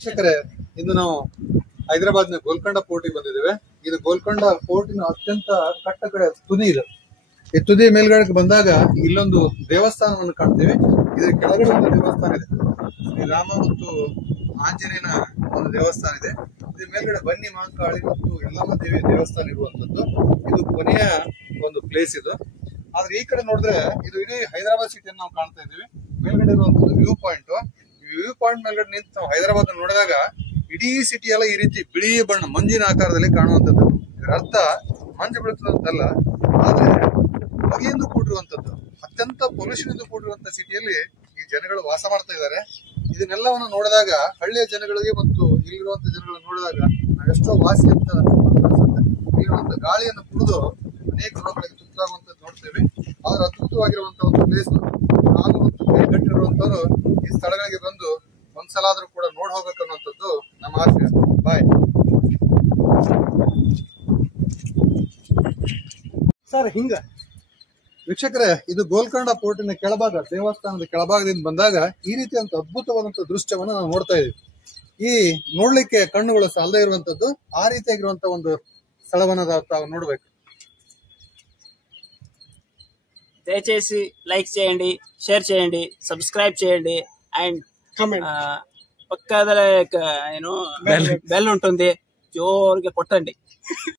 ವೀಕ್ಷಕರೇ, ಇಂದು ನಾವು ಹೈದರಾಬಾದ್ ನ ಗೋಲ್ಕೊಂಡ ಫೋರ್ಟ್ ಬಂದಿದ್ದೇವೆ. ಇದು ಗೋಲ್ಕೊಂಡ ಫೋರ್ಟಿನ ಅತ್ಯಂತ ಕಟ್ಟ ಕಡೆ ತುದಿ ಇದೆ. ಈ ತುದಿ ಮೇಲ್ಗಡೆ ಬಂದಾಗ ಇಲ್ಲೊಂದು ದೇವಸ್ಥಾನವನ್ನು ಕಾಣ್ತೇವೆ. ಇದರ ಕೆಳಗಡೆ ಒಂದು ದೇವಸ್ಥಾನ ಇದೆ, ಶ್ರೀರಾಮ ಮತ್ತು ಆಂಜನೇಯನ ಒಂದು ದೇವಸ್ಥಾನ ಇದೆ. ಇದ್ರ ಮೇಲ್ಗಡೆ ಬನ್ನಿ ಮಹಾಕಾಳಿ ಮತ್ತು ಯಲ್ಲಮ್ಮ ದೇವಿಯ ದೇವಸ್ಥಾನ ಇರುವಂತದ್ದು. ಇದು ಕೊನೆಯ ಒಂದು ಪ್ಲೇಸ್ ಇದು. ಆದ್ರೆ ಈ ಕಡೆ ನೋಡಿದ್ರೆ ಇದು ಇಡೀ ಹೈದರಾಬಾದ್ ಸಿಟಿಯನ್ನು ನಾವು ಕಾಣ್ತಾ ಇದ್ದೀವಿ. ಮೇಲ್ಗಡೆ ಇರುವಂತದ್ದು ವ್ಯೂ ಪಾಯಿಂಟ್. ವ್ಯೂ ಪಾಯಿಂಟ್ ಮೇಲ್ಗಡೆ ನಿಂತು ನಾವು ಹೈದರಾಬಾದ್ ನೋಡಿದಾಗ ಇಡೀ ಸಿಟಿ ಎಲ್ಲ ಈ ರೀತಿ ಬಿಳಿ ಬಣ್ಣ ಮಂಜಿನ ಆಕಾರದಲ್ಲಿ ಕಾಣುವಂಥದ್ದು. ಇದರ ಅರ್ಥ ಮಂಜು ಬೀಳುತ್ತದಲ್ಲ, ಆದ್ರೆ ಹೊಗೆಯಿಂದ ಕೂಡಿರುವಂತದ್ದು, ಅತ್ಯಂತ ಪೊಲ್ಯೂಷನ್ ಇಂದ ಕೂಡಿರುವಂತಹ ಸಿಟಿಯಲ್ಲಿ ಈ ಜನಗಳು ವಾಸ ಮಾಡ್ತಾ ಇದ್ದಾರೆ. ಇದನ್ನೆಲ್ಲವನ್ನು ನೋಡಿದಾಗ ಹಳ್ಳಿಯ ಜನಗಳಿಗೆ ಮತ್ತು ಇಲ್ಲಿರುವಂತಹ ಜನಗಳನ್ನು ನೋಡಿದಾಗ ನಾವೆಷ್ಟೋ ವಾಸಿ ಅಂತ ಅನ್ಸುತ್ತೆ. ಇಲ್ಲಿರುವಂತಹ ಗಾಳಿಯನ್ನು ಕುಡಿದು ಅನೇಕ ರೋಗಗಳಿಗೆ ತುತ್ತಾಗುವಂತದ್ದು ನೋಡ್ತೇವೆ. ಆದ್ರೆ ಅದ್ಭುತವಾಗಿರುವಂತಹ ಒಂದು ಪ್ಲೇಸ್. ಕಾಲು ಮತ್ತು ಕೈ ಗಟ್ಟಿರುವಂತವರು ಈ ಸ್ಥಳಗಳಿಗೆ ಬಂದು ಒಂದ್ಸಲಾದ್ರೂ ಕೂಡ ನೋಡ್ ಹೋಗ್ಬೇಕನ್ನುವಂಥದ್ದು ನಮ್ಮ ಆಸೆ. Bye sir. ಹಿಂಗ ವೀಕ್ಷಕರೇ, ಇದು ಗೋಲ್ಕೊಂಡ ಫೋರ್ಟಿನ ಕೆಳಭಾಗ, ದೇವಸ್ಥಾನದ ಕೆಳಭಾಗದಿಂದ ಬಂದಾಗ ಈ ರೀತಿಯಂತ ಅದ್ಭುತವಾದಂತಹ ದೃಶ್ಯವನ್ನ ನಾವು ನೋಡ್ತಾ ಇದೀವಿ. ಈ ನೋಡ್ಲಿಕ್ಕೆ ಕಣ್ಣುಗಳು ಸಾಲದೇ ಇರುವಂತದ್ದು, ಆ ರೀತಿಯಾಗಿರುವಂತಹ ಒಂದು ಸ್ಥಳವನ್ನ ತಾವು ನೋಡ್ಬೇಕು. దయచేసి లైక్ చేయండి, షేర్ చేయండి, సబ్స్క్రైబ్ చేయండి అండ్ పక్కన బెల్ ఉంటుంది, జోరుగా కొట్టండి.